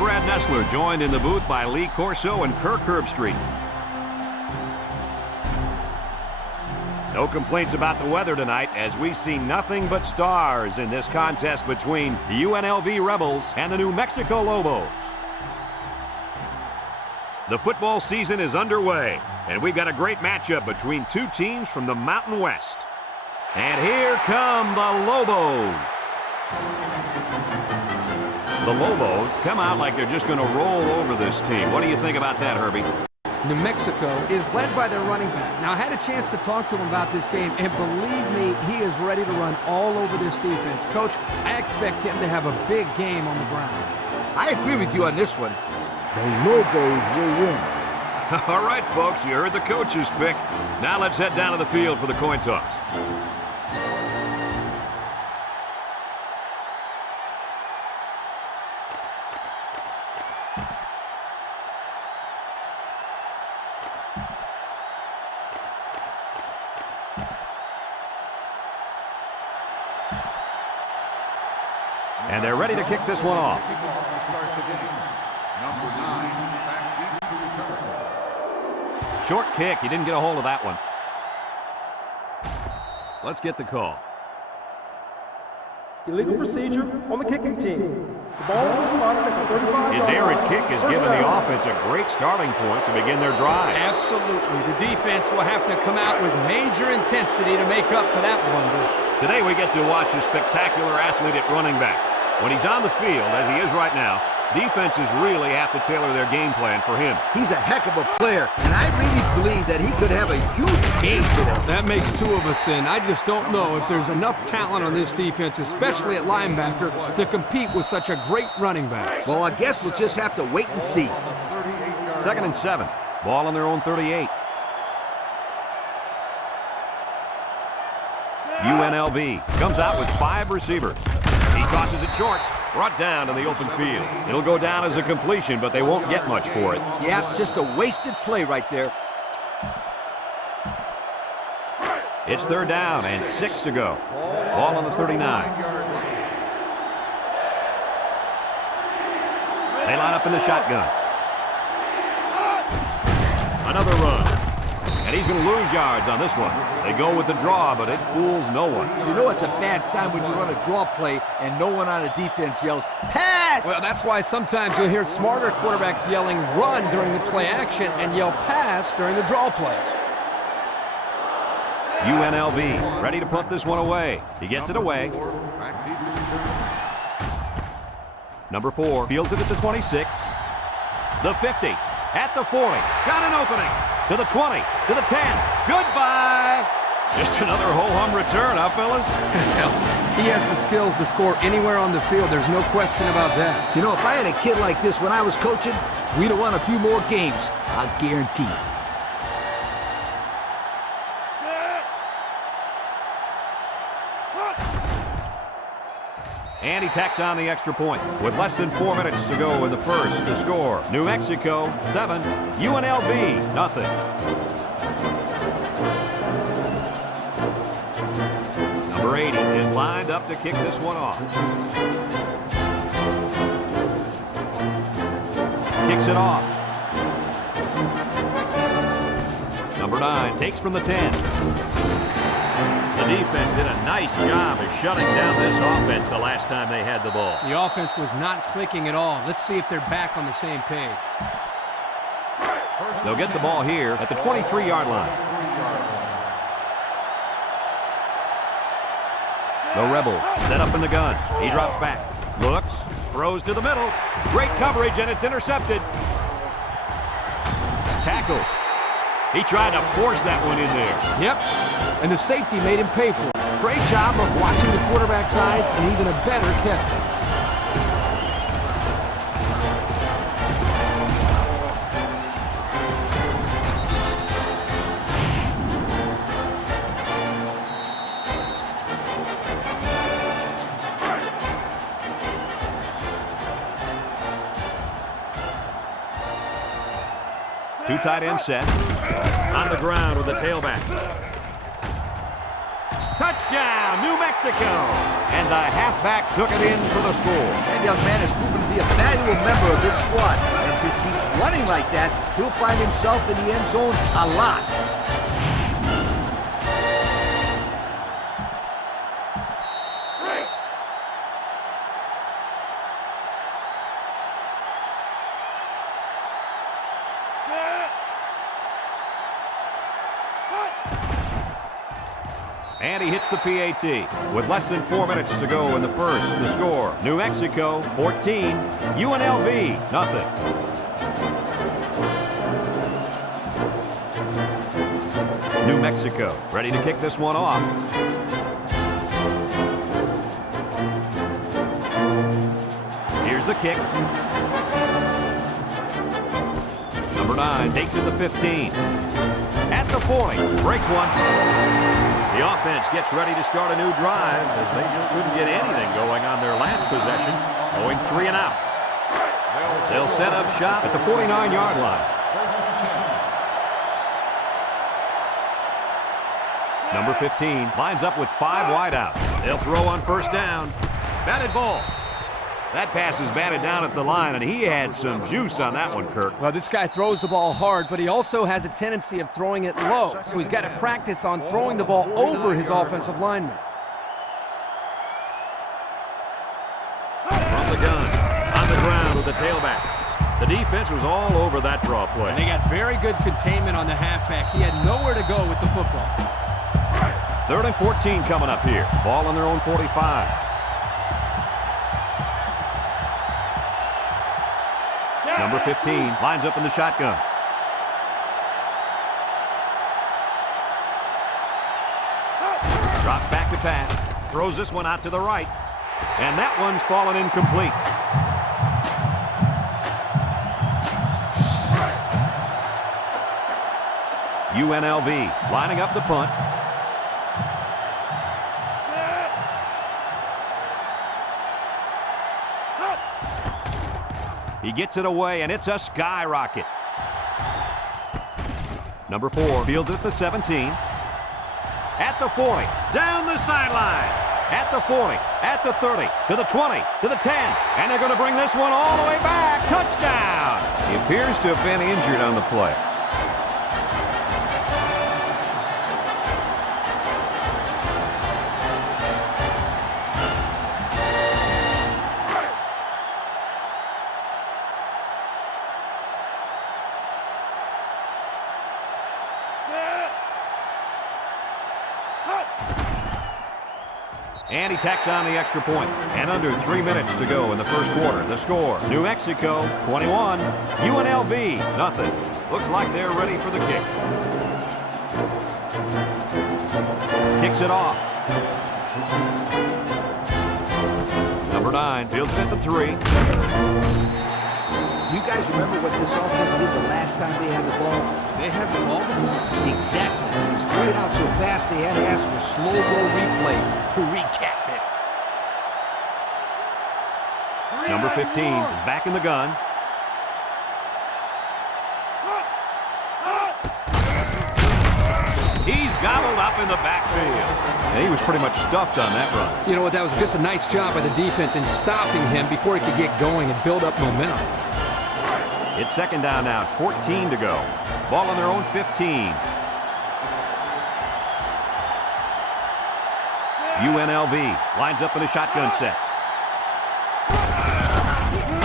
Brad Nessler, joined in the booth by Lee Corso and Kirk Herbstreit. No complaints about the weather tonight, as we see nothing but stars in this contest between the UNLV Rebels and the New Mexico Lobos. The football season is underway, and we've got a great matchup between two teams from the Mountain West. And here come the Lobos. The Lobos come out like they're just going to roll over this team. What do you think about that, Herbie? New Mexico is led by their running back. Now, I had a chance to talk to him about this game, and believe me, he is ready to run all over this defense. Coach, I expect him to have a big game on the ground. I agree with you on this one. The Lobos will win. All right, folks, you heard the coach's pick. Now let's head down to the field for the coin toss. And they're ready to kick this one off. Short kick. He didn't get a hold of that one. Let's get the call. Illegal procedure on the kicking team. The ball was spotted at the 35. His errant kick has given the offense a great starting point to begin their drive. Absolutely. The defense will have to come out with major intensity to make up for that blunder. Today we get to watch a spectacular athlete at running back. When he's on the field, as he is right now, defenses really have to tailor their game plan for him. He's a heck of a player, and I really believe that he could have a huge game today. That makes two of us then. I just don't know if there's enough talent on this defense, especially at linebacker, to compete with such a great running back. Well, I guess we'll just have to wait and see. 2nd and 7. Ball on their own 38. UNLV comes out with 5 receivers. He tosses it short, brought down in the open field. It'll go down as a completion, but they won't get much for it. Yep, just a wasted play right there. It's 3rd down and 6 to go. Ball on the 39. They line up in the shotgun. Another run. And he's going to lose yards on this one. They go with the draw, but it fools no one. You know it's a bad sign when you run a draw play and no one on the defense yells, pass! Well, that's why sometimes you'll hear smarter quarterbacks yelling run during the play action and yell pass during the draw plays. UNLV ready to put this one away. He gets it away. Number 4 fields it at the 26. The 50. At the 40. Got an opening. To the 20. To the 10. Goodbye. Just another ho-hum return, huh, fellas? He has the skills to score anywhere on the field. There's no question about that. You know, if I had a kid like this when I was coaching, we'd have won a few more games. I'll guarantee it. And he tacks on the extra point with less than 4 minutes to go in the first to score. New Mexico 7, UNLV nothing. Number 80 is lined up to kick this one off. Kicks it off. Number 9 takes from the 10. The defense did a nice job of shutting down this offense the last time they had the ball. The offense was not clicking at all. Let's see if they're back on the same page. They'll get the ball here at the 23-yard line. The Rebel set up in the gun. He drops back, looks, throws to the middle. Great coverage, and it's intercepted. Tackle. He tried to force that one in there. Yep, and the safety made him pay for it. Great job of watching the quarterback's eyes and even a better catch. Two tight end set. On the ground with the tailback. Touchdown, New Mexico. And the halfback took it in for the score. That young man has proven to be a valuable member of this squad. And if he keeps running like that, he'll find himself in the end zone a lot. And he hits the PAT. With less than 4 minutes to go in the first, the score, New Mexico 14, UNLV nothing. New Mexico ready to kick this one off. Here's the kick. Number 9 takes it to 15. At the 40, breaks one. The offense gets ready to start a new drive as they just couldn't get anything going on their last possession, going 3 and out. They'll set up shop at the 49-yard line. Number 15 lines up with 5 wide out. They'll throw on first down. Batted ball. That pass is batted down at the line, and he had some juice on that one, Kirk. Well, this guy throws the ball hard, but he also has a tendency of throwing it low, so he's got to practice on throwing the ball over his offensive lineman. From the gun, on the ground with the tailback. The defense was all over that draw play. And they got very good containment on the halfback. He had nowhere to go with the football. 3rd and 14 coming up here. Ball on their own 45. Number 15 lines up in the shotgun. Drops back to pass. Throws this one out to the right. And that one's fallen incomplete. UNLV lining up the punt. He gets it away, and it's a skyrocket. Number 4 fields it at the 17. At the 40. Down the sideline. At the 40. At the 30. To the 20. To the 10. And they're going to bring this one all the way back. Touchdown! He appears to have been injured on the play. And he tacks on the extra point. And under 3 minutes to go in the first quarter. The score, New Mexico 21, UNLV nothing. Looks like they're ready for the kick. Kicks it off. Number 9 fields it at the 3. You guys remember what this offense did the last time they had the ball? They have the ball before? Exactly. It was threw it out so fast they had to ask for a slow-mo replay to recap it. Number 15 is back in the gun. He's gobbled up in the backfield. And he was pretty much stuffed on that run. You know what, that was just a nice job by the defense in stopping him before he could get going and build up momentum. It's second down now, 14 to go. Ball on their own 15. UNLV lines up in a shotgun set.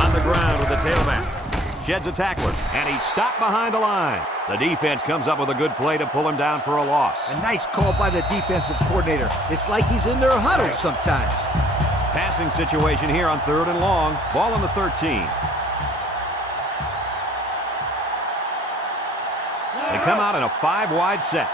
On the ground with the tailback. Sheds a tackler, and he's stopped behind the line. The defense comes up with a good play to pull him down for a loss. A nice call by the defensive coordinator. It's like he's in their huddle sometimes. Passing situation here on 3rd and long. Ball on the 13. They come out in a 5-wide set.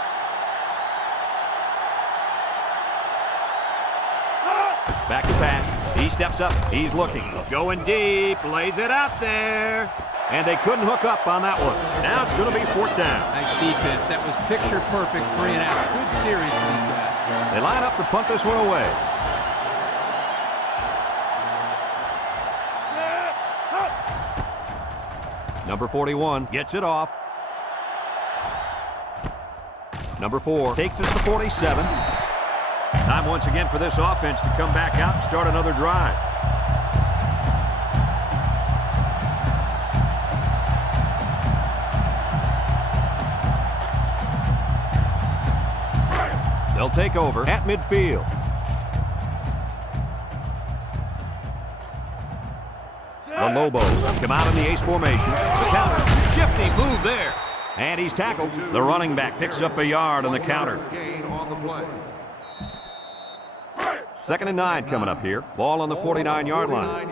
Back to pass. He steps up. He's looking. Going deep. Lays it out there. And they couldn't hook up on that one. Now it's going to be 4th down. Nice defense. That was picture perfect 3 and out. Good series for these guys. They line up to punt this one away. Number 41 gets it off. Number 4 takes it to 47. Time once again for this offense to come back out and start another drive. They'll take over at midfield. The Lobos come out in the ace formation. The counter. Shifty move there. And he's tackled. The running back picks up a yard on the counter. 2nd and 9 coming up here. Ball on the 49-yard line.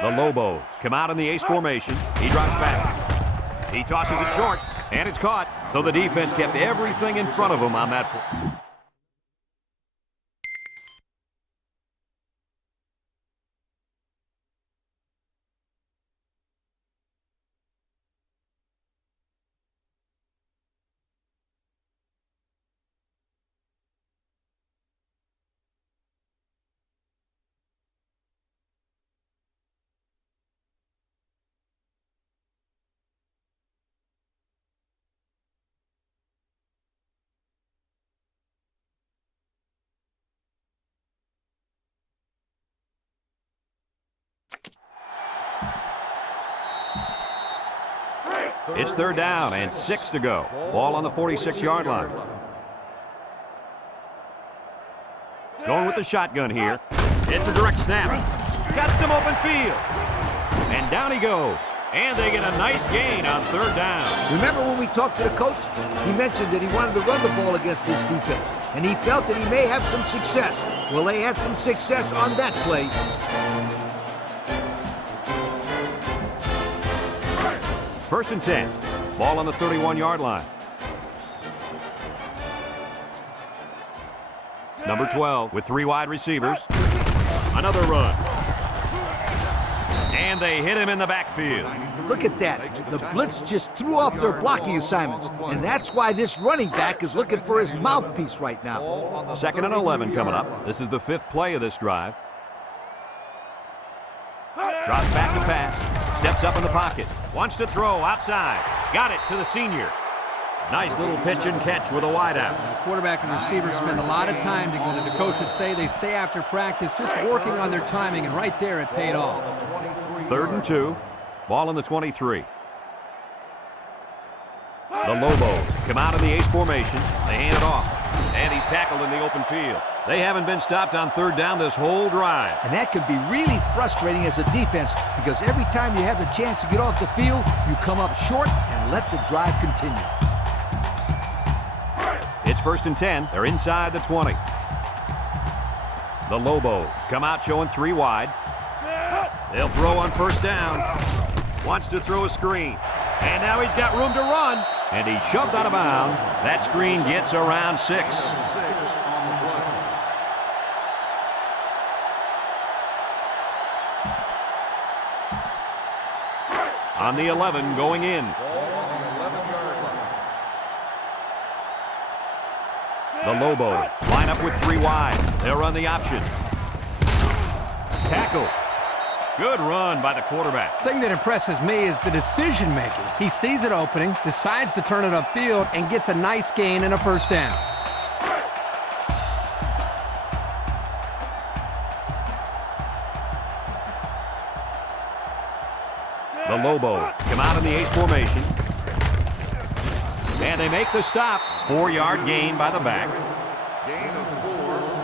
The Lobos come out in the ace formation. He drops back. He tosses it short, and it's caught. So the defense kept everything in front of him on that play. It's 3rd down and 6 to go. Ball on the 46-yard line. Going with the shotgun here. It's a direct snap. Got some open field. And down he goes. And they get a nice gain on 3rd down. Remember when we talked to the coach? He mentioned that he wanted to run the ball against this defense, and he felt that he may have some success. Well, they had some success on that play. First and 10. Ball on the 31-yard line. Number 12 with 3 wide receivers. Another run. And they hit him in the backfield. Look at that. The blitz just threw off their blocking assignments, and that's why this running back is looking for his mouthpiece right now. 2nd and 11 coming up. This is the 5th play of this drive. Drops back to pass. Steps up in the pocket. Wants to throw outside. Got it to the senior. Nice little pitch and catch with a wideout. The quarterback and receiver spend a lot of time together. The coaches say they stay after practice just working on their timing, and right there it paid off. 3rd and 2. Ball in the 23. The Lobos come out in the ace formation. They hand it off. And he's tackled in the open field. They haven't been stopped on 3rd down this whole drive. And that could be really frustrating as a defense, because every time you have the chance to get off the field, you come up short and let the drive continue. It's 1st and 10. They're inside the 20. The Lobos come out showing 3 wide. They'll throw on 1st down. Wants to throw a screen. And now he's got room to run. And he's shoved out of bounds. That screen gets around 6. On the 11 going in. The Lobos line up with 3 wide. They'll run the option. Tackle. Good run by the quarterback. The thing that impresses me is the decision-making. He sees it opening, decides to turn it upfield, and gets a nice gain and a 1st down. The Lobos come out in the ace formation. And they make the stop. 4-yard gain by the back. Gain of 4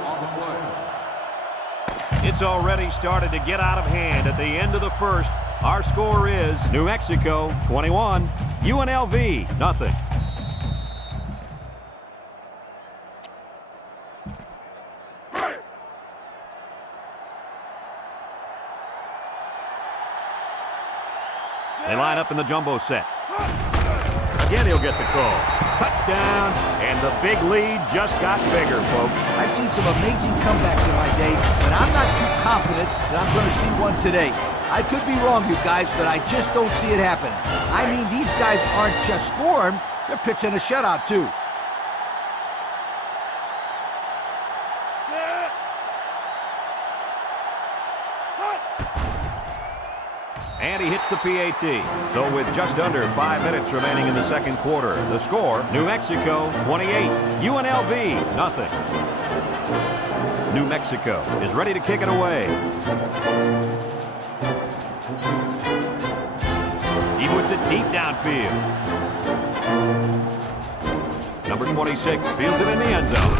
on the play. It's already started to get out of hand at the end of the 1st. Our score is New Mexico 21, UNLV nothing. They line up in the jumbo set. Again, he'll get the call. Touchdown, and the big lead just got bigger, folks. I've seen some amazing comebacks in my day, but I'm not too confident that I'm going to see one today. I could be wrong, you guys, but I just don't see it happen. I mean, these guys aren't just scoring, they're pitching a shutout, too. And he hits the PAT. So with just under 5 minutes remaining in the second quarter, the score, New Mexico 28, UNLV nothing. New Mexico is ready to kick it away. He puts it deep downfield. Number 26 fields it in the end zone.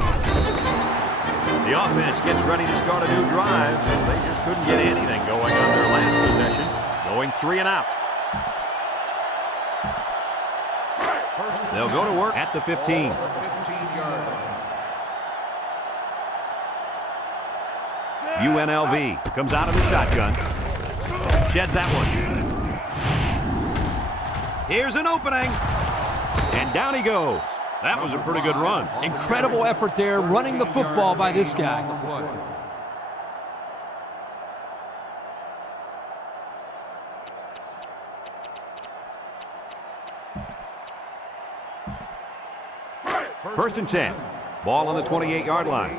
The offense gets ready to start a new drive as they just couldn't get anything going on their last possession, going 3 and out. They'll go to work at the 15. UNLV comes out of the shotgun. Sheds that one. Here's an opening. And down he goes. That was a pretty good run. Incredible effort there, running the football by this guy. First and 10. Ball on the 28-yard line.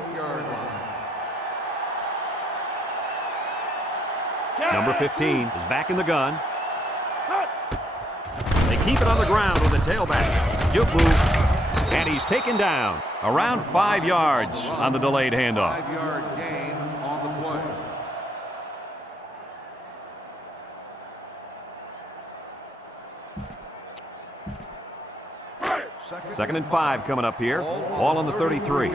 Number 15 is back in the gun. They keep it on the ground with the tailback. Juke move. And he's taken down around 5 yards on the delayed handoff. 5-yard gain on the play. Second and 5 coming up here. Ball on the 33.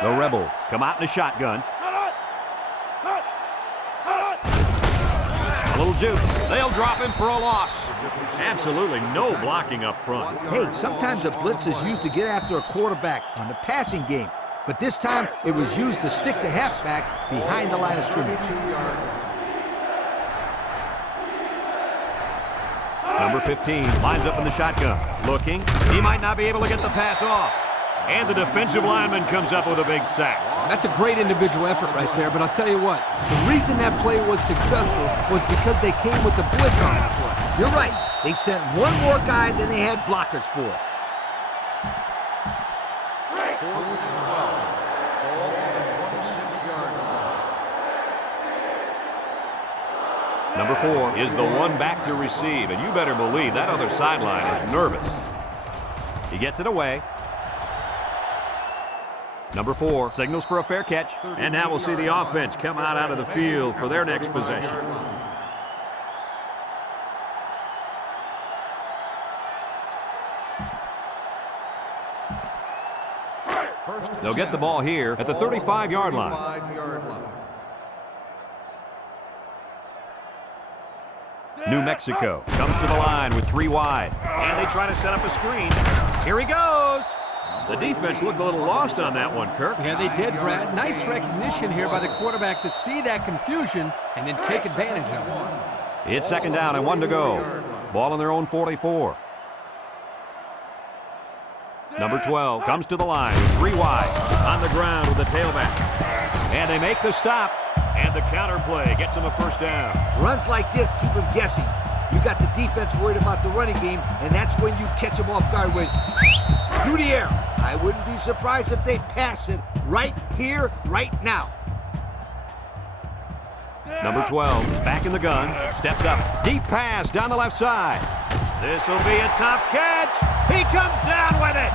The Rebels come out in a shotgun. A little juke. They'll drop him for a loss. Absolutely no blocking up front. Hey, sometimes a blitz is used to get after a quarterback on the passing game, but this time it was used to stick the halfback behind the line of scrimmage. Number 15 lines up in the shotgun. Looking. He might not be able to get the pass off. And the defensive lineman comes up with a big sack. That's a great individual effort right there, but I'll tell you what, the reason that play was successful was because they came with the blitz on that play. You're right. They sent one more guy than they had blockers for. Number 4 is the one back to receive, and you better believe that other sideline is nervous. He gets it away. Number 4 signals for a fair catch. And now we'll see the offense come out of the field for their next possession. They'll get the ball here at the 35-yard line. New Mexico comes to the line with 3 wide. And they try to set up a screen. Here he goes. The defense looked a little lost on that one, Kirk. Yeah, they did, Brad. Nice recognition here by the quarterback to see that confusion and then take advantage of it. It's second down and 1 to go. Ball on their own 44. Number 12 comes to the line with 3 wide. On the ground with the tailback. And they make the stop. And the counter play gets them a first down. Runs like this keep them guessing. You got the defense worried about the running game, and that's when you catch them off guard with through the air. I wouldn't be surprised if they pass it right here, right now. Number 12 is back in the gun. Steps up. Deep pass down the left side. This will be a tough catch. He comes down with it.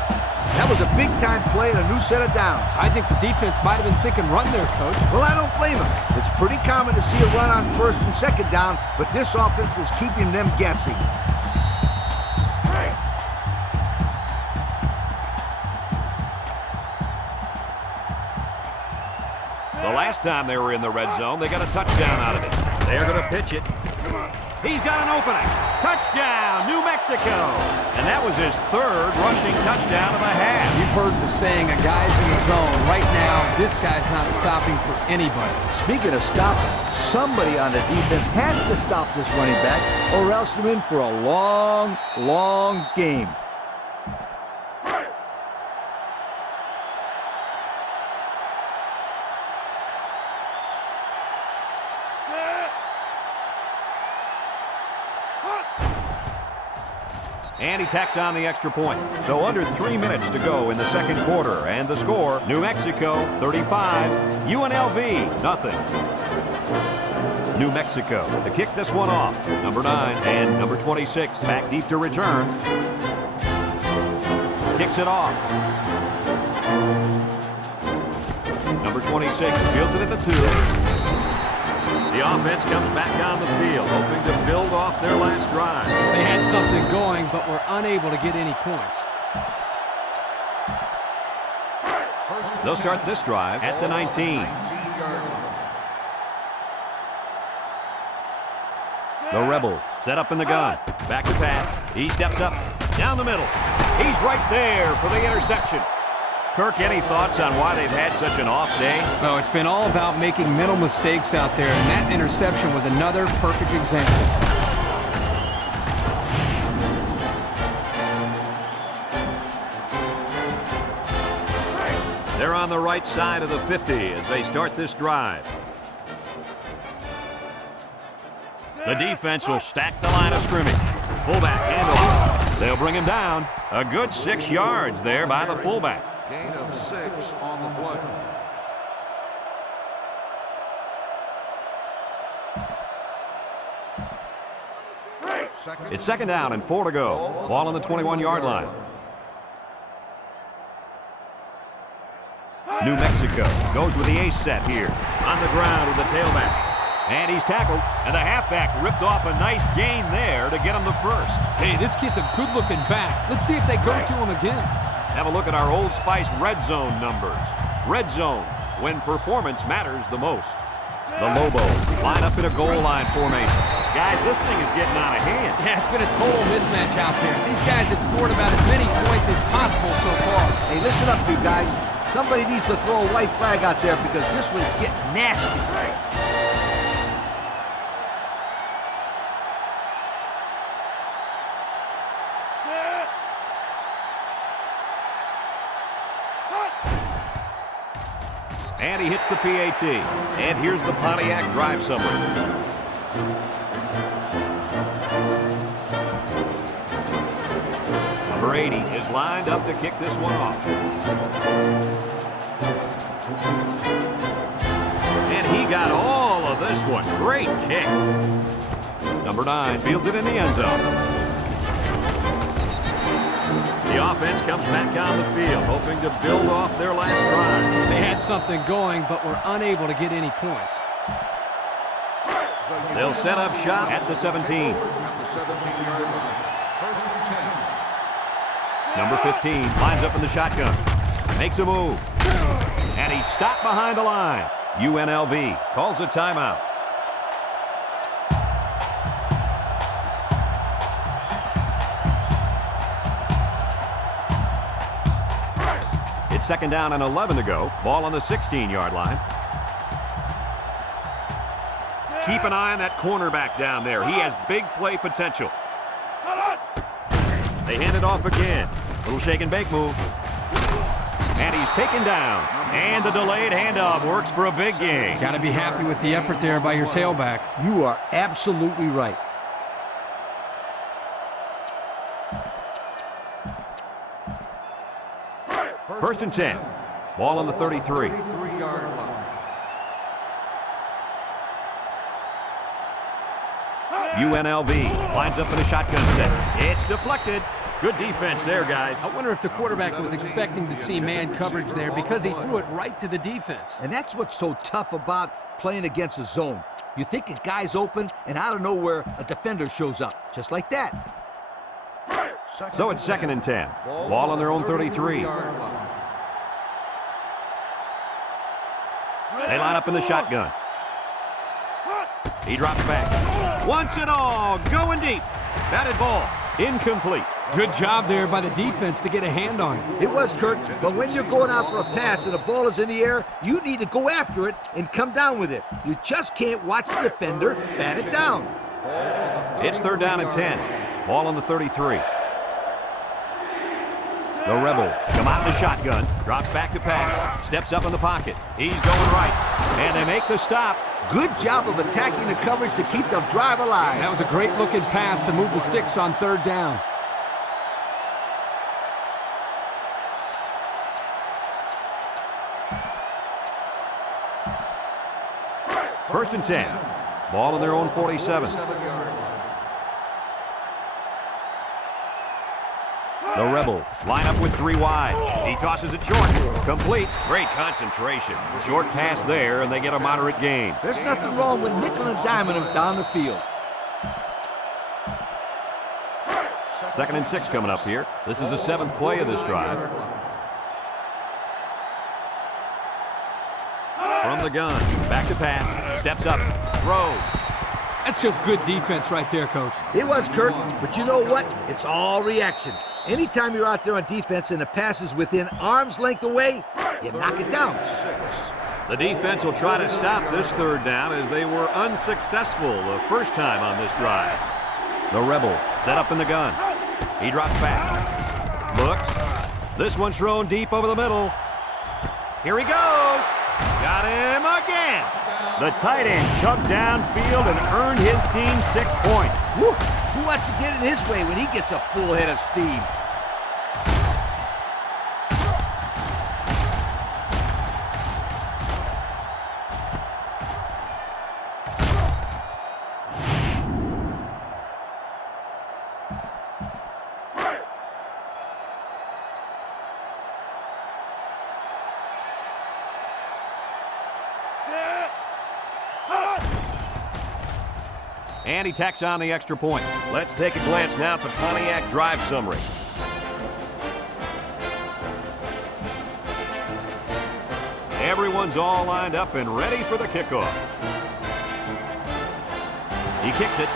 That was a big-time play and a new set of downs. I think the defense might have been thinking run there, Coach. Well, I don't blame them. It's pretty common to see a run on first and second down, but this offense is keeping them guessing. The last time they were in the red zone, they got a touchdown out of it. They're going to pitch it. He's got an opening. Touchdown, New Mexico. And that was his 3rd rushing touchdown of the half. You've heard the saying, a guy's in the zone. Right now, this guy's not stopping for anybody. Speaking of stopping, somebody on the defense has to stop this running back, or else they're in for a long, long game. And he tacks on the extra point. So under 3 minutes to go in the second quarter. And the score, New Mexico 35, UNLV nothing. New Mexico to kick this one off. Number 9 and number 26 back deep to return. Kicks it off. Number 26 fields it at the 2. The offense comes back on the field, hoping to build off their last drive. They had something going, but were unable to get any points. They'll start this drive at the 19. The Rebels set up in the gun. Back to pass. He steps up. Down the middle. He's right there for the interception. Kirk, any thoughts on why they've had such an off day? No, it's been all about making mental mistakes out there, and that interception was another perfect example. They're on the right side of the 50 as they start this drive. The defense will stack the line of scrimmage. Fullback handoff. They'll bring him down. A good 6 yards there by the fullback. Gain of 6 on the play. It's 2nd down and 4 to go. Ball on the 21-yard line. New Mexico goes with the ace set here. On the ground with the tailback. And he's tackled, and the halfback ripped off a nice gain there to get him the first. Hey, this kid's a good-looking back. Let's see if they go to him again. Have a look at our Old Spice red zone numbers. Red zone, when performance matters the most. The Lobos line up in a goal line formation. Guys, this thing is getting out of hand. Yeah, it's been a total mismatch out there. These guys have scored about as many points as possible so far. Hey, listen up, you guys. Somebody needs to throw a white flag out there because this one's getting nasty. And he hits the PAT. And here's the Pontiac drive summary. Number 80 is lined up to kick this one off. And he got all of this one. Great kick. Number 9 fields it in the end zone. The offense comes back on the field, hoping to build off their last drive. They had something going, but were unable to get any points. They'll set up shop at the 17. At the 17-yard line. 1st and 10. Number 15 lines up in the shotgun. Makes a move. And he's stopped behind the line. UNLV calls a timeout. It's 2nd down and 11 to go. Ball on the 16-yard line. Keep an eye on that cornerback down there. He has big play potential. They hand it off again. Little shake and bake move. And he's taken down. And the delayed handoff works for a big gain. Got to be happy with the effort there by your tailback. You are absolutely right. First and 10. Ball on the 33. 33-yard line. UNLV lines up in a shotgun set. It's deflected. Good defense there, guys. I wonder if the quarterback was expecting to see man coverage there because he threw it right to the defense. And that's what's so tough about playing against a zone. You think a guy's open, and out of nowhere, a defender shows up. Just like that. So it's 2nd and 10. Ball on their own 33. They line up in the shotgun. He drops back. Once and all, going deep. Batted ball, incomplete. Good job there by the defense to get a hand on it. It was, Kurt, but when you're going out for a pass and the ball is in the air, you need to go after it and come down with it. You just can't watch the defender bat it down. It's 3rd down and 10. Ball on the 33. The Rebels come out in the shotgun, drops back to pass, steps up in the pocket. He's going right, and they make the stop. Good job of attacking the coverage to keep the drive alive. That was a great looking pass to move the sticks on 3rd down. First and 10. Ball on their own 47. 47-yard line. The Rebels line up with 3 wide. He tosses it short. Complete. Great concentration. Short pass there, and they get a moderate gain. There's nothing wrong with nickel and diming him down the field. 2nd and 6 coming up here. This is the 7th play of this drive. From the gun. Back to pass. Steps up. Throws. That's just good defense right there, Coach. It was, Kurt, but you know what? It's all reaction. Anytime you're out there on defense and the pass is within arm's length away, you knock it down. 6. The defense will try to stop this 3rd down as they were unsuccessful the first time on this drive. The Rebel set up in the gun. He drops back. Looks. This one's thrown deep over the middle. Here he goes. Got him again. The tight end chugged downfield and earned his team 6 points. Whew. Who wants to get in his way when he gets a full head of steam? And he tacks on the extra point. Let's take a glance now at the Pontiac drive summary. Everyone's all lined up and ready for the kickoff. He kicks it.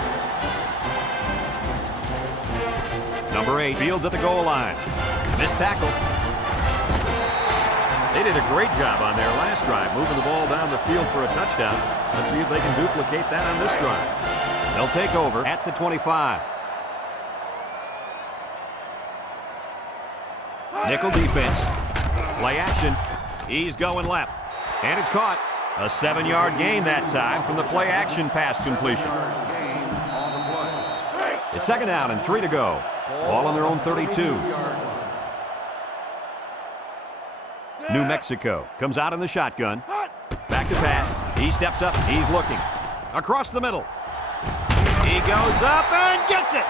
Number 8 fields at the goal line. Missed tackle. They did a great job on their last drive, moving the ball down the field for a touchdown. Let's see if they can duplicate that on this drive. They'll take over at the 25. Nickel defense. Play action. He's going left. And it's caught. A 7-yard gain that time from the play action pass completion. Gain on the play. It's 2nd down and 3 to go. Ball on their own 32. 32-yard line. New Mexico comes out in the shotgun. Back to pass. He steps up. He's looking. Across the middle. He goes up and gets it.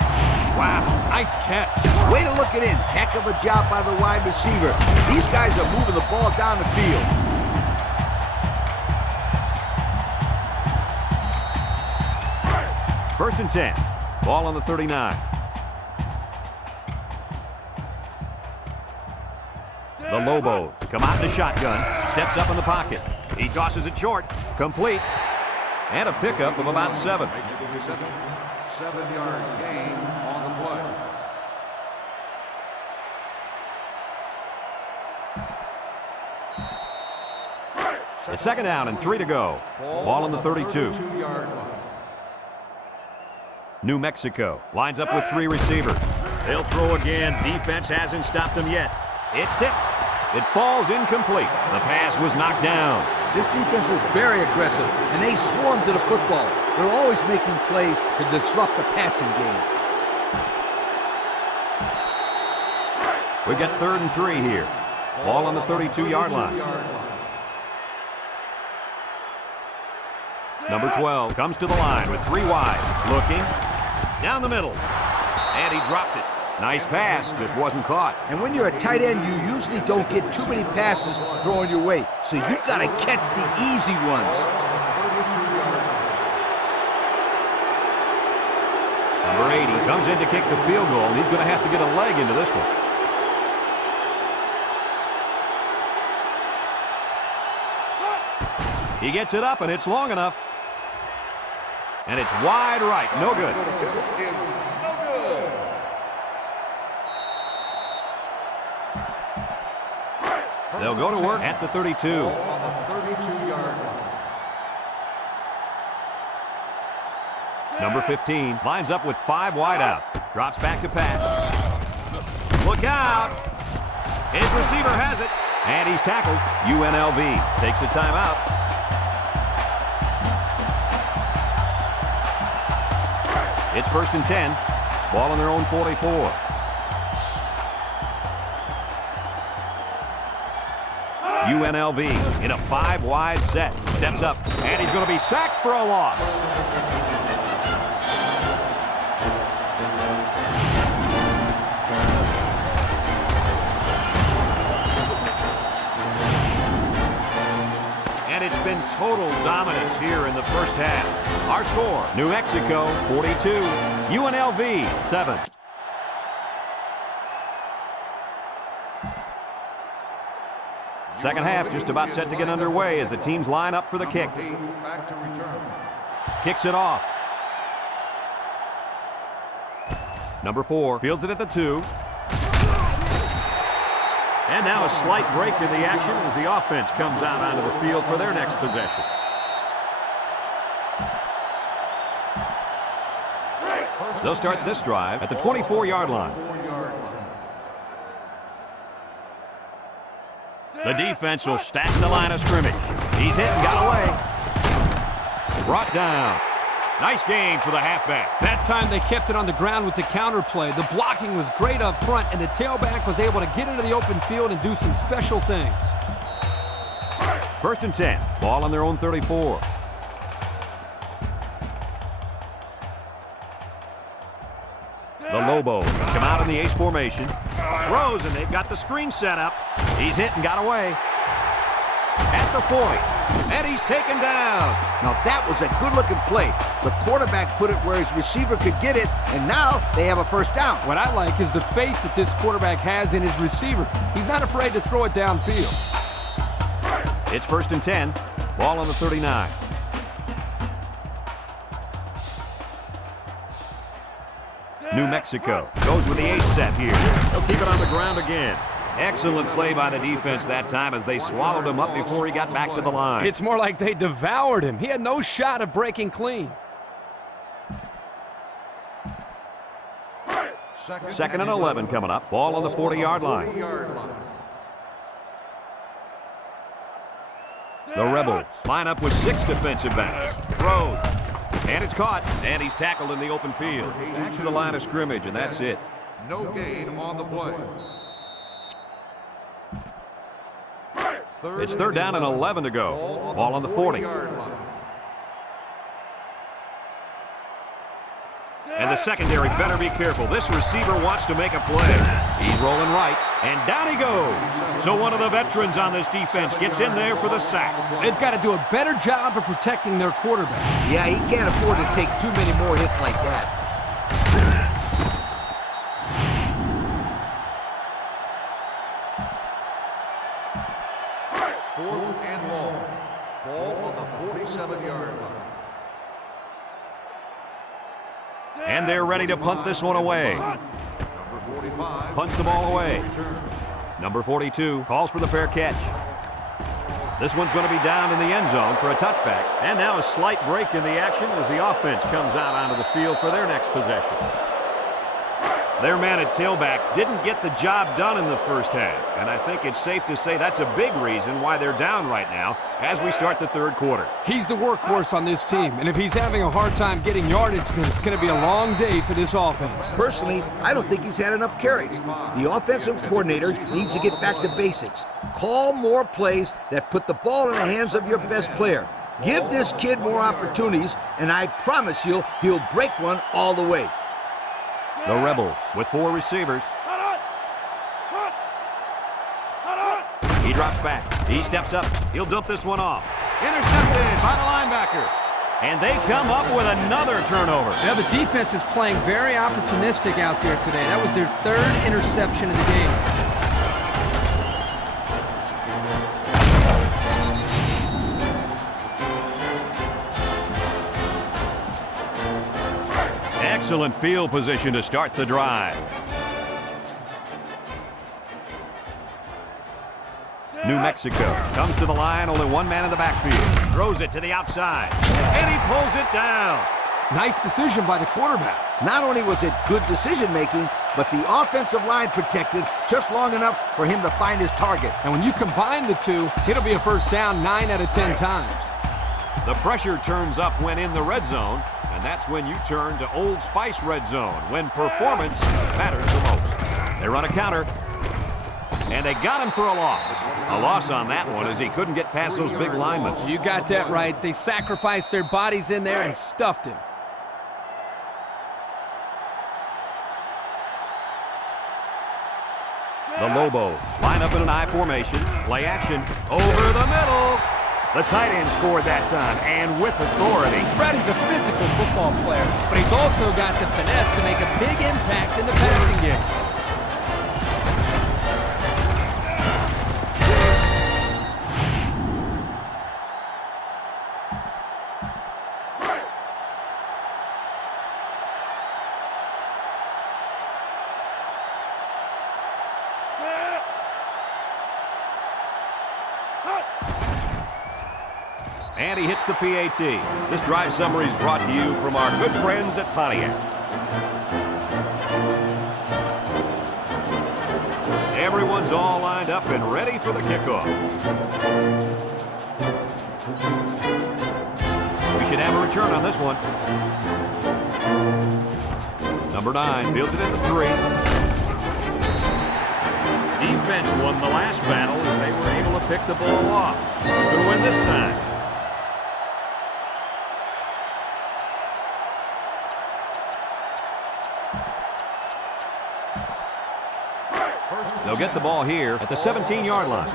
Wow, nice catch. Way to look it in. Heck of a job by the wide receiver. These guys are moving the ball down the field. First and 10. Ball on the 39. The Lobos come out in the shotgun. Steps up in the pocket. He tosses it short. Complete. And a pickup of about 7. Makes the reception. 7-yard gain on the play. It's 2nd down and 3 to go. Ball on the 32. 32-yard line. New Mexico lines up with 3 receivers. They'll throw again. Defense hasn't stopped them yet. It's tipped. It falls incomplete. The pass was knocked down. This defense is very aggressive, and they swarm to the football. They're always making plays to disrupt the passing game. We got 3rd and 3 here. Ball on the 32-yard line. Number 12 comes to the line with 3 wide. Looking. Down the middle. And he dropped it. Nice pass, just wasn't caught. And when you're a tight end, you usually don't get too many passes thrown your way. So you got to catch the easy ones. Number 80 comes in to kick the field goal, and he's going to have to get a leg into this one. He gets it up, and it's long enough. And it's wide right. No good. They'll go to work at the 32. On the 32-yard line. Number 15 lines up with 5 wide out. Drops back to pass. Look out. His receiver has it. And he's tackled. UNLV takes a timeout. It's 1st and 10. Ball on their own 44. UNLV in a 5 wide set. Steps up, and he's going to be sacked for a loss. And it's been total dominance here in the first half. Our score, New Mexico 42, UNLV 7. Second half just about set to get underway as the teams line up for the kick. Back to return. Kicks it off. Number 4 fields it at the 2. And now a slight break in the action as the offense comes out onto the field for their next possession. They'll start this drive at the 24-yard line. The defense will stack the line of scrimmage. He's hit and got away. Brought down. Nice game for the halfback. That time they kept it on the ground with the counter play. The blocking was great up front, and the tailback was able to get into the open field and do some special things. 1st and 10. Ball on their own 34. The Lobos come out in the ace formation. Throws, and they've got the screen set up. He's hit and got away. At the 40. And he's taken down. Now that was a good-looking play. The quarterback put it where his receiver could get it, and now they have a first down. What I like is the faith that this quarterback has in his receiver. He's not afraid to throw it downfield. It's 1st and 10. Ball on the 39. New Mexico goes with the ace set here. They'll keep it on the ground again. Excellent play by the defense that time as they swallowed him up before he got back to the line. It's more like they devoured him. He had no shot of breaking clean. 2nd and 11 coming up. Ball on the 40-yard line. The Rebels line up with 6 defensive backs. Throws. And it's caught. And he's tackled in the open field. Back to the line of scrimmage, and that's it. No gain on the play. It's 3rd down and 11 to go. Ball on the 40. And the secondary better be careful. This receiver wants to make a play. He's rolling right, and down he goes. So one of the veterans on this defense gets in there for the sack. They've got to do a better job of protecting their quarterback. Yeah, he can't afford to take too many more hits like that. Fourth and long. Ball on the 47-yard line. And they're ready to punt this one away. Number 45. Punts the ball away. Number 42 calls for the fair catch. This one's going to be down in the end zone for a touchback. And now a slight break in the action as the offense comes out onto the field for their next possession. Their man at tailback didn't get the job done in the first half, and I think it's safe to say that's a big reason why they're down right now as we start the 3rd quarter. He's the workhorse on this team, and if he's having a hard time getting yardage, then it's going to be a long day for this offense. Personally, I don't think he's had enough carries. The offensive coordinator needs to get back to basics. Call more plays that put the ball in the hands of your best player. Give this kid more opportunities, and I promise you he'll break one all the way. The Rebels with 4 receivers. He drops back. He steps up. He'll dump this one off. Intercepted by the linebacker. And they come up with another turnover. Now the defense is playing very opportunistic out there today. That was their 3rd interception of the game. Excellent field position to start the drive. New Mexico comes to the line, only one man in the backfield. Throws it to the outside, and he pulls it down. Nice decision by the quarterback. Not only was it good decision-making, but the offensive line protected just long enough for him to find his target. And when you combine the two, it'll be a first down 9 out of 10 times. The pressure turns up when in the red zone, and that's when you turn to Old Spice red zone, when performance matters the most. They run a counter, And they got him for a loss. A loss on that one as he couldn't get past those big linemen. You got that right. They sacrificed their bodies in there and stuffed him. The Lobos line up in an I formation. Play action over the middle. The tight end scored that time, and with authority. Brady's a physical football player, but he's also got the finesse to make a big impact in the passing game. And he hits the PAT. This drive summary is brought to you from our good friends at Pontiac. Everyone's all lined up and ready for the kickoff. We should have a return on this one. Number 9 fields it in the 3. Defense won the last battle as they were able to pick the ball off. Who's going to win this time? They'll get the ball here at the 17-yard line.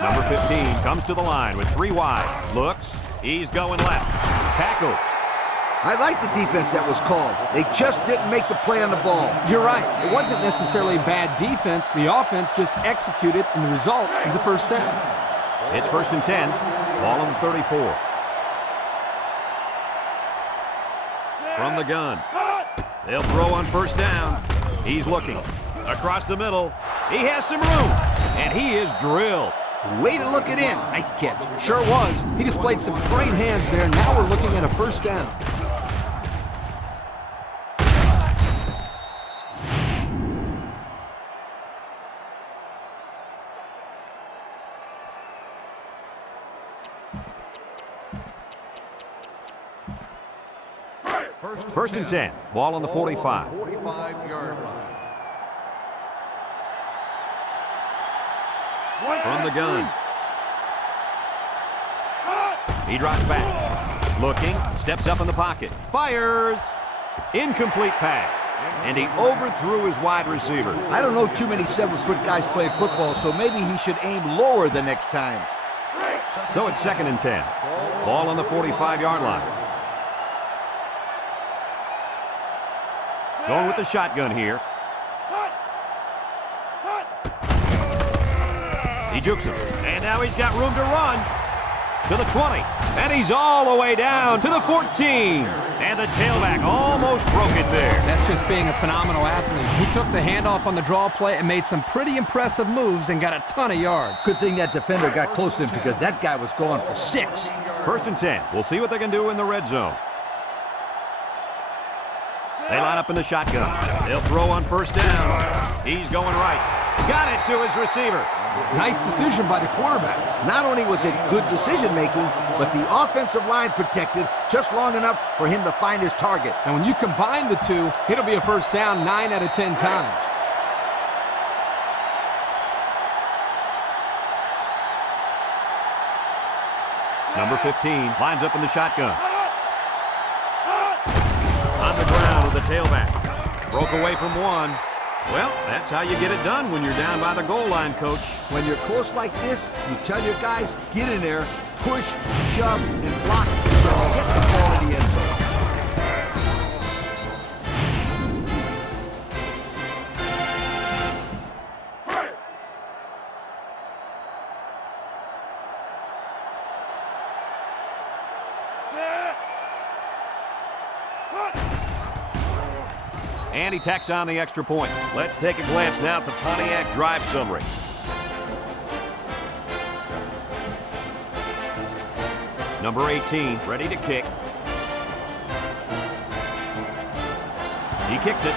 Number 15 comes to the line with 3 wide. Looks. He's going left. Tackle. I like the defense that was called. They just didn't make the play on the ball. You're right. It wasn't necessarily bad defense. The offense just executed, and the result is a first down. It's 1st and 10. Ball on the 34. From the gun. They'll throw on 1st down. He's looking. Across the middle. He has some room. And he is drilled. Way to look it in. Nice catch. Sure was. He displayed some great hands there. Now we're looking at a first down. First and 10. Ball on the 45. 45-yard line. From the gun. He drops back. Looking. Steps up in the pocket. Fires. Incomplete pass. And he overthrew his wide receiver. I don't know too many 7-foot guys playing football, so maybe he should aim lower the next time. So it's 2nd and 10. Ball on the 45-yard line. Going with the shotgun here. He jukes him. And now he's got room to run. To the 20. And he's all the way down to the 14. And the tailback almost broke it there. That's just being a phenomenal athlete. He took the handoff on the draw play and made some pretty impressive moves and got a ton of yards. Good thing that defender got close to him because that guy was going for 6. 1st and 10. We'll see what they can do in the red zone. They line up in the shotgun. They'll throw on 1st down. He's going right. Got it to his receiver. Nice decision by the quarterback. Not only was it good decision-making, but the offensive line protected just long enough for him to find his target. And when you combine the two, it'll be a first down 9 out of 10 times. Number 15 lines up in the shotgun. On the ground with the tailback. Broke away from one. Well, that's how you get it done when you're down by the goal line, Coach. When you're close like this, you tell your guys, get in there, push, shove, and block until you get the ball in the end zone. And he tacks on the extra point. Let's take a glance now at the Pontiac drive summary. Number 18, ready to kick. He kicks it.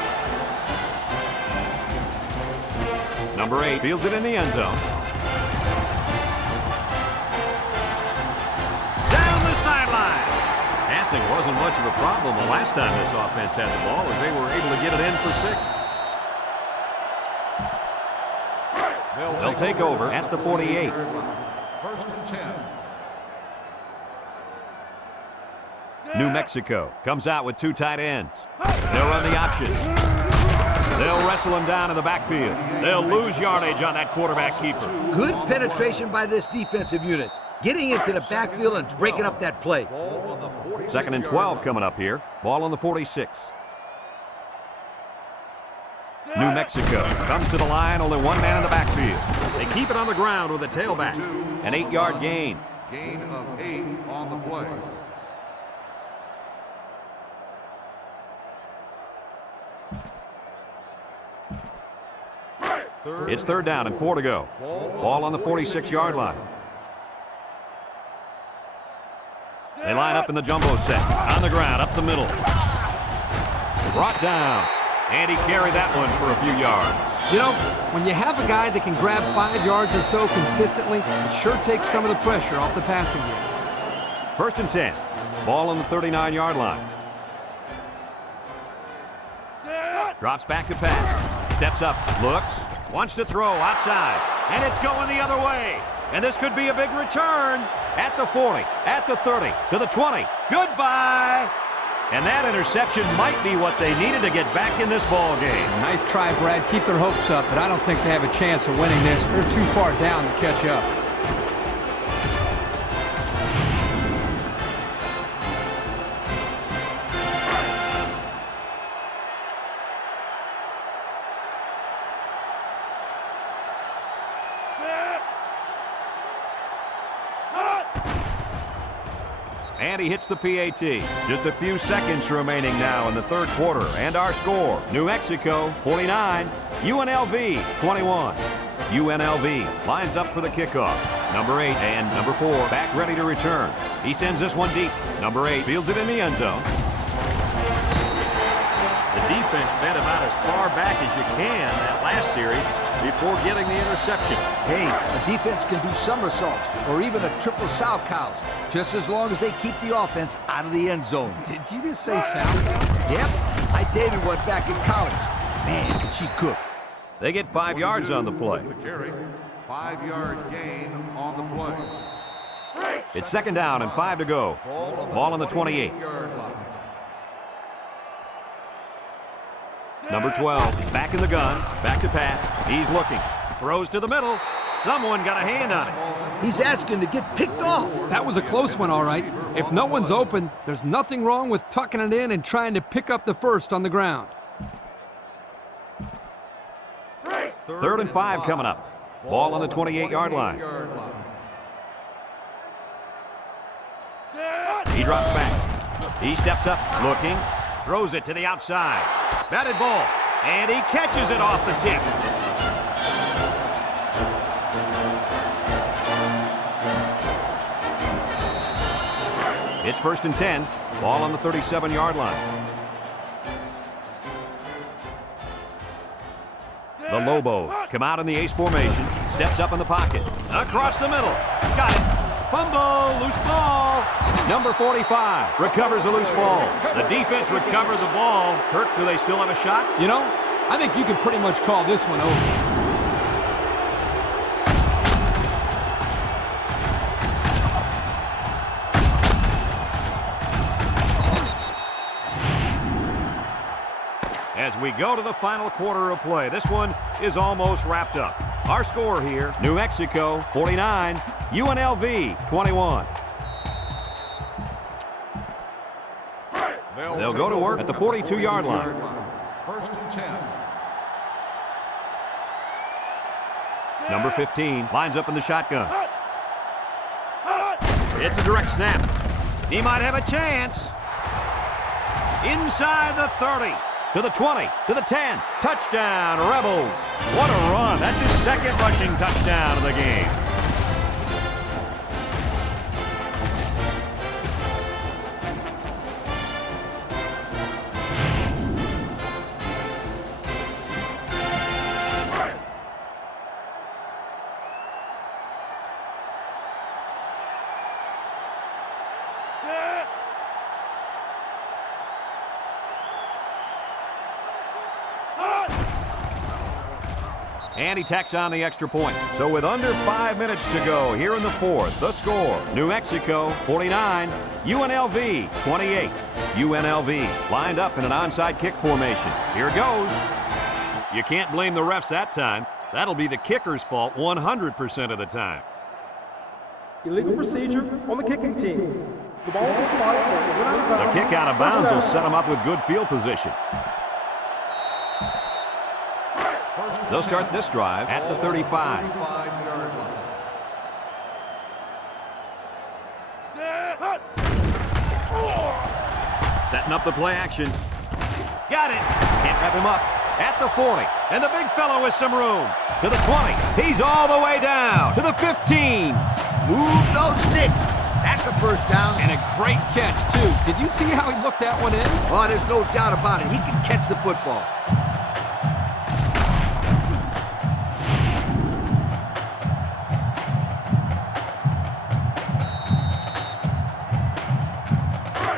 Number 8 fields it in the end zone. Down the sideline. Pass passing wasn't much of a problem the last time this offense had the ball, as they were able to get it in for 6. They'll take over at the 48. First and 10. New Mexico comes out with 2 tight ends. They'll run the option. They'll wrestle him down in the backfield. They'll lose yardage on that quarterback keeper. Good penetration by this defensive unit, getting into the backfield and breaking up that play. 2nd and 12 coming up here. Ball on the 46. New Mexico comes to the line, only 1 man in the backfield. They keep it on the ground with a tailback. An 8-yard gain. Gain of 8 on the play. It's 3rd down and 4 to go. Ball on the 46-yard line. They line up in the jumbo set. On the ground, up the middle. Brought down. And he carried that one for a few yards. You know, when you have a guy that can grab 5 yards or so consistently, it sure takes some of the pressure off the passing game. 1st and 10. Ball on the 39-yard line. Drops back to pass. Steps up. Looks. Wants to throw outside. And it's going the other way. And this could be a big return. At the 40. At the 30. To the 20. Goodbye. And that interception might be what they needed to get back in this ball game. Nice try, Brad. Keep their hopes up, but I don't think they have a chance of winning this. They're too far down to catch up. And he hits the PAT. Just a few seconds remaining now in the 3rd quarter. And our score, New Mexico 49, UNLV 21. UNLV lines up for the kickoff. Number 8 and number 4 back ready to return. He sends this one deep. Number 8 fields it in the end zone. The defense bent about as far back as you can that last series before getting the interception. Hey, the defense can do somersaults or even a triple sow cows, just as long as they keep the offense out of the end zone. Did you just say sound? Yep, I dated one back in college. Man, can she cook. They get 5 yards on the play. The carry. 5-yard gain on the play. It's 2nd down and 5 to go. Ball on the 28. Number 12 is back in the gun. Back to pass. He's looking. Throws to the middle. Someone got a hand on it. He's asking to get picked off. That was a close one, all right. If no one's open, there's nothing wrong with tucking it in and trying to pick up the first on the ground. 3rd and 5 coming up. Ball on the 28-yard line. He drops back. He steps up, looking. Throws it to the outside. Batted ball. And he catches it off the tip. It's 1st and 10. Ball on the 37-yard line. The Lobos come out in the ace formation. Steps up in the pocket. Across the middle. Got it. Fumble. Loose ball. Number 45 recovers a loose ball. The defense recovers the ball. Kirk, do they still have a shot? You know, I think you can pretty much call this one over. As we go to the final quarter of play, this one is almost wrapped up. Our score here, New Mexico 49, UNLV 21. They'll go to work at the 42-yard line. 1st and 10. Number 15 lines up in the shotgun. It's a direct snap. He might have a chance. Inside the 30. To the 20, to the 10, touchdown, Rebels. What a run. That's his 2nd rushing touchdown of the game. And he tacks on the extra point. So with under 5 minutes to go here in the fourth, the score, New Mexico 49, UNLV 28. UNLV lined up in an onside kick formation. Here goes. You can't blame the refs that time. That'll be the kicker's fault 100% of the time. Illegal procedure on the kicking team. The ball will be spotted. The kick out of bounds will set them up with good field position. They'll start this drive at the 35. 35-yard line. Setting up the play action. Got it. Can't wrap him up. At the 40. And the big fellow with some room. To the 20. He's all the way down. To the 15. Move those sticks. That's a first down. And a great catch, too. Did you see how he looked that one in? Oh, there's no doubt about it. He can catch the football.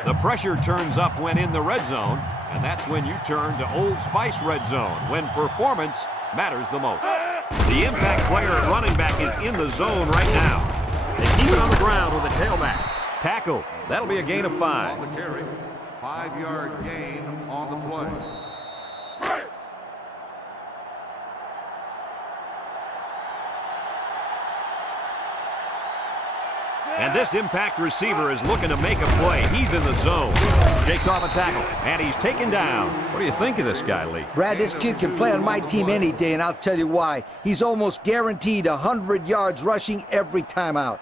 The pressure turns up when in the red zone, and that's when you turn to Old Spice red zone, when performance matters the most. The impact player at running back is in the zone right now. They keep it on the ground with a tailback. Tackle. That'll be a gain of 5. On the carry. 5-yard gain on the play. And this impact receiver is looking to make a play. He's in the zone. Shakes off a tackle, and he's taken down. What do you think of this guy, Lee? Brad, this kid can play on my team any day, and I'll tell you why. He's almost guaranteed 100 yards rushing every time out.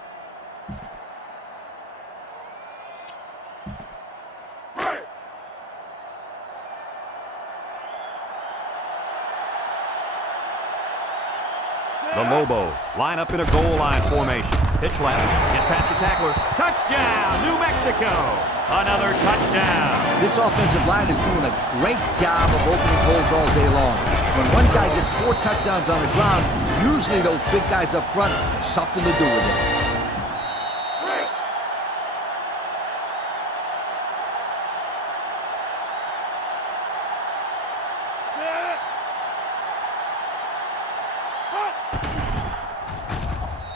The Lobos line up in a goal line formation. Pitch left, gets past the tackler. Touchdown, New Mexico! Another touchdown. This offensive line is doing a great job of opening holes all day long. When one guy gets 4 touchdowns on the ground, usually those big guys up front have something to do with it.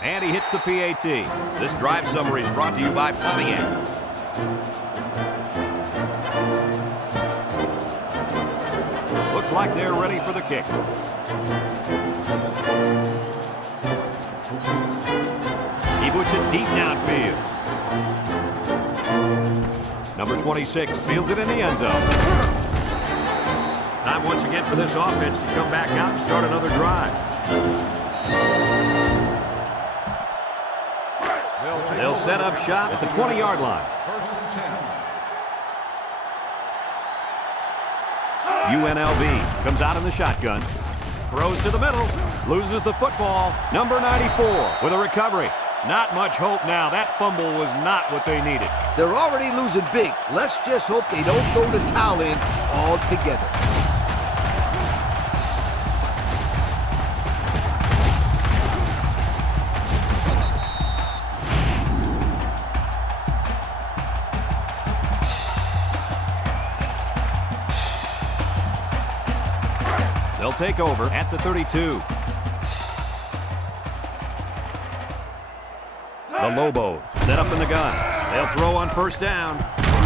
And he hits the PAT. This drive summary is brought to you by Pontiac. Looks like they're ready for the kick. He puts it deep downfield. Number 26 fields it in the end zone. Time once again for this offense to come back out and start another drive. They'll set up shop at the 20-yard line. First and 10. UNLV comes out in the shotgun. Throws to the middle. Loses the football. Number 94 with a recovery. Not much hope now. That fumble was not what they needed. They're already losing big. Let's just hope they don't throw the towel in altogether. They'll take over at the 32. The Lobos set up in the gun. They'll throw on first down.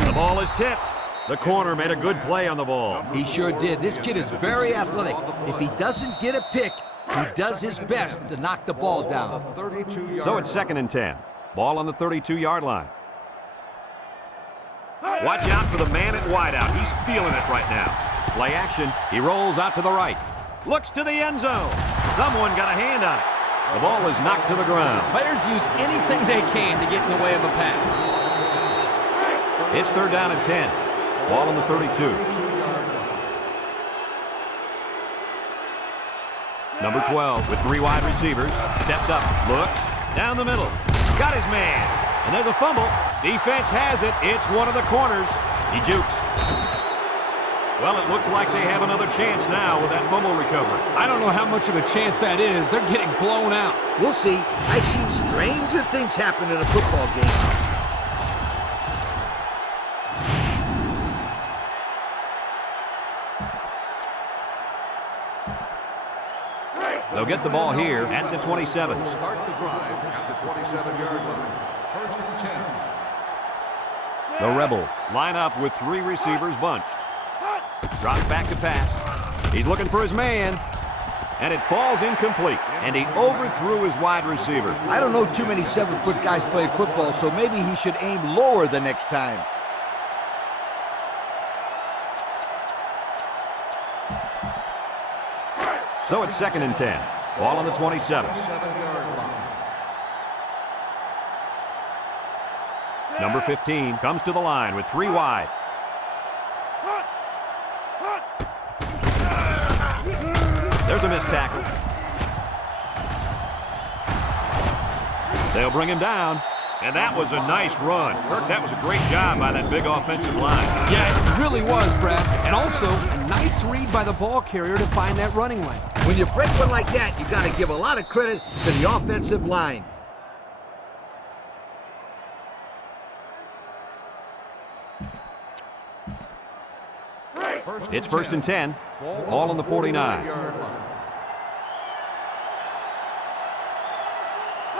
The ball is tipped. The corner made a good play on the ball. He sure did. This kid is very athletic. If he doesn't get a pick, he does his best to knock the ball down. 32-yard So it's 2nd and 10. Ball on the 32-yard line. Watch out for the man at wideout. He's feeling it right now. Play action. He rolls out to the right. Looks to the end zone. Someone got a hand on it. The ball is knocked to the ground. Players use anything they can to get in the way of a pass. It's 3rd down and 10. Ball on the 32. Number 12 with 3 wide receivers. Steps up. Looks. Down the middle. Got his man. And there's a fumble. Defense has it. It's one of the corners. He jukes. Well, it looks like they have another chance now with that fumble recovery. I don't know how much of a chance that is. They're getting blown out. We'll see. I've seen stranger things happen in a football game. They'll get the ball here at the 27. Start the drive at the 27-yard line. First and 10. The Rebels line up with 3 receivers bunched. Drops back to pass. He's looking for his man. And it falls incomplete. And he overthrew his wide receiver. I don't know too many 7-foot guys play football, so maybe he should aim lower the next time. So it's 2nd and 10. Ball on the 27. 7-yard line. Number 15 comes to the line with 3 wide. There's a missed tackle. They'll bring him down. And that was a nice run. Kirk, that was a great job by that big offensive line. Yeah, it really was, Brad. And also, a nice read by the ball carrier to find that running lane. When you break one like that, you got to give a lot of credit to the offensive line. It's 1st and 10. Ball on the 49.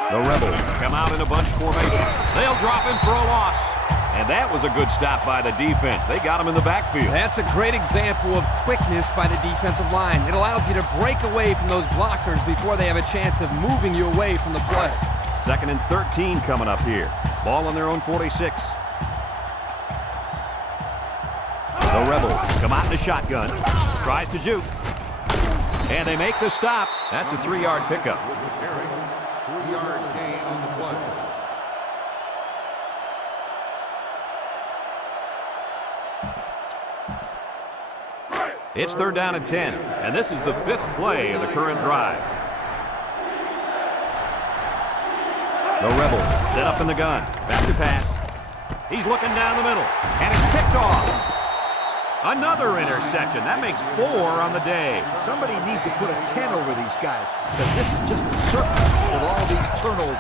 The Rebels come out in a bunch formation. They'll drop him for a loss. And that was a good stop by the defense. They got him in the backfield. That's a great example of quickness by the defensive line. It allows you to break away from those blockers before they have a chance of moving you away from the play. 2nd and 13 coming up here. Ball on their own 46. The Rebels come out in the shotgun. Tries to juke. And they make the stop. That's a 3-yard pickup. 3-yard gain on the play. It's 3rd down and 10. And this is the 5th play of the current drive. The Rebels set up in the gun. Back to pass. He's looking down the middle. And it's picked off. Another interception. That makes 4 on the day. Somebody needs to put a 10 over these guys, because this is just a circus with all these turnovers.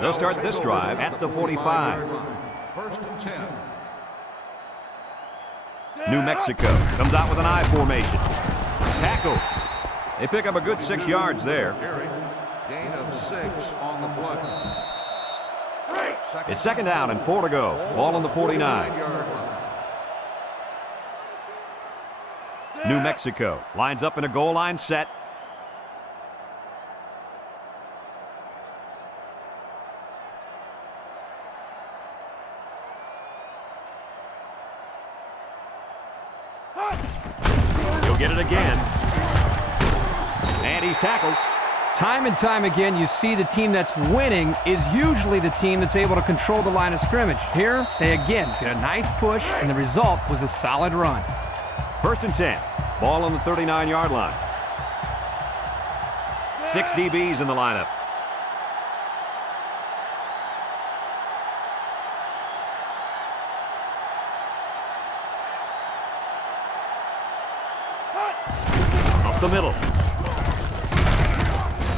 They'll start this drive at the 45. 1st and 10. New Mexico comes out with an I formation. Tackle. They pick up a good 6 yards there. Gain of 6 on the play. It's 2nd down and 4 to go. Ball on the 49. New Mexico lines up in a goal line set. He'll get it again. And he's tackled. Time and time again, you see the team that's winning is usually the team that's able to control the line of scrimmage. Here, they again get a nice push, and the result was a solid run. 1st and 10. Ball on the 39-yard line. 6 DBs in the lineup. Up the middle.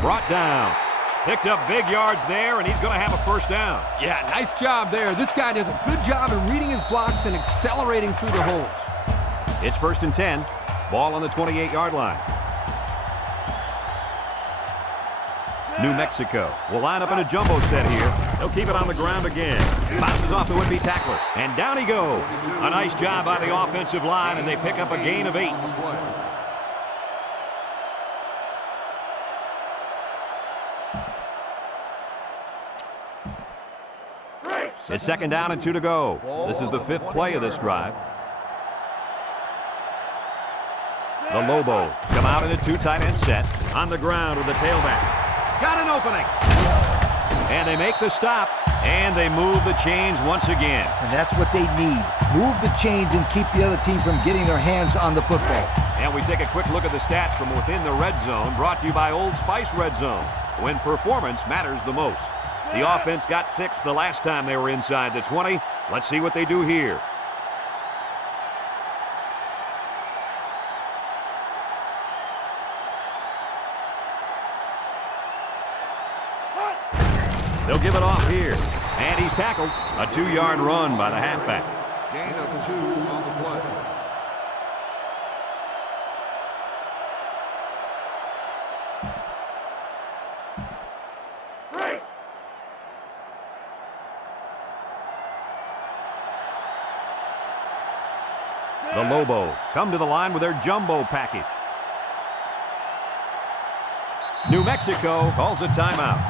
Brought down. Picked up big yards there, and he's going to have a 1st down. Yeah, nice job there. This guy does a good job in reading his blocks and accelerating through the holes. It's 1st and 10. Ball on the 28-yard line. New Mexico will line up in a jumbo set here. They'll keep it on the ground again. Bounces off the would-be tackler. And down he goes. A nice job by the offensive line, and they pick up a gain of 8. It's 2nd down and 2 to go. This is the 5th play of this drive. The Lobos come out in a 2 tight end set on the ground with the tailback. Got an opening. And they make the stop, and they move the chains once again. And that's what they need. Move the chains and keep the other team from getting their hands on the football. And we take a quick look at the stats from within the red zone, brought to you by Old Spice Red Zone, when performance matters the most. The offense got 6 the last time they were inside the 20. Let's see what they do here. They'll give it off here. And he's tackled. A 2-yard run by the halfback. Gain of 2 on the play. The Lobos come to the line with their jumbo package. New Mexico calls a timeout.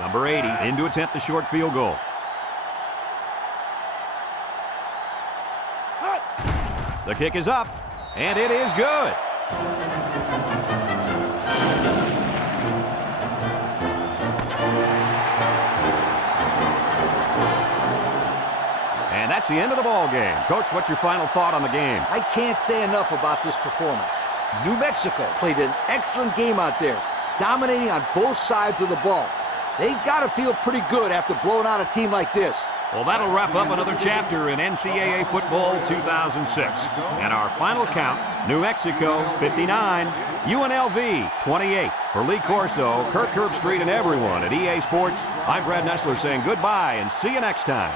Number 80 in to attempt the short field goal. The kick is up, and it is good. And that's the end of the ball game. Coach, what's your final thought on the game? I can't say enough about this performance. New Mexico played an excellent game out there, dominating on both sides of the ball. They've got to feel pretty good after blowing out a team like this. Well, that'll wrap up another chapter in NCAA Football 2006. And our final count, New Mexico 59, UNLV 28. For Lee Corso, Kirk Herbstreit, and everyone at EA Sports, I'm Brad Nessler saying goodbye and see you next time.